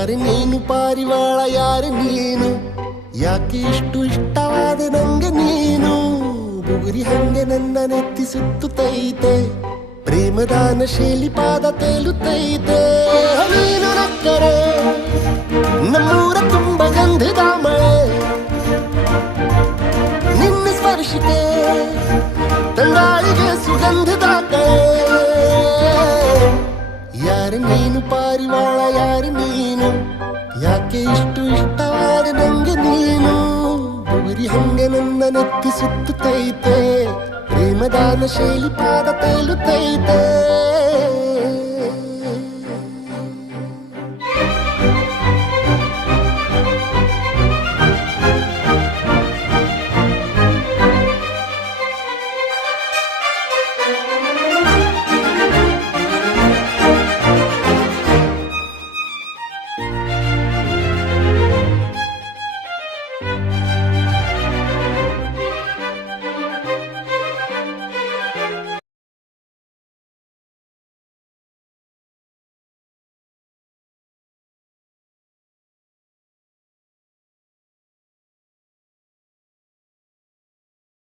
ಯಾರು ನೀನು ಪಾರಿವಾಳ ಯಾರು ನೀನು ಯಾಕೆ ಇಷ್ಟು ಇಷ್ಟವಾದ ನಂಗೆ ನೀನು ಬುಗುರಿ ಹಂಗೆ ನನ್ನ ನೆತ್ತಿ ಸುತ್ತುತ್ತೈತೆ ಪ್ರೇಮದಾನ ಶೈಲಿ ಪಾದ ತೇಲುತ್ತೈತೆ ನೀನು ನಕ್ಕರೆ ನಮ್ಮೂರ ತುಂಬ ಗಂಧದ ಮಳೆ ನಿನ್ನ ಸ್ಪರ್ಶಿಕೆ ತಂಗಾಳಿಗೆ ಸುಗಂಧದ ಕಳೆ ಯಾರು ನೀನು ಪಾರಿವಾಳ ಯಾರು ನೀನು ಯಾಕೆ ಇಷ್ಟು ಇಷ್ಟವಾದ ನಂಗೆ ನೀನು ಬುಗುರಿ ಹಂಗೆ ನನ್ನ ನೆತ್ತಿ ಸುತ್ತುತ್ತೈತೆ ಪ್ರೇಮದಾನ ಶೈಲಿ ಪಾದ ತೇಲುತ್ತೈತೆ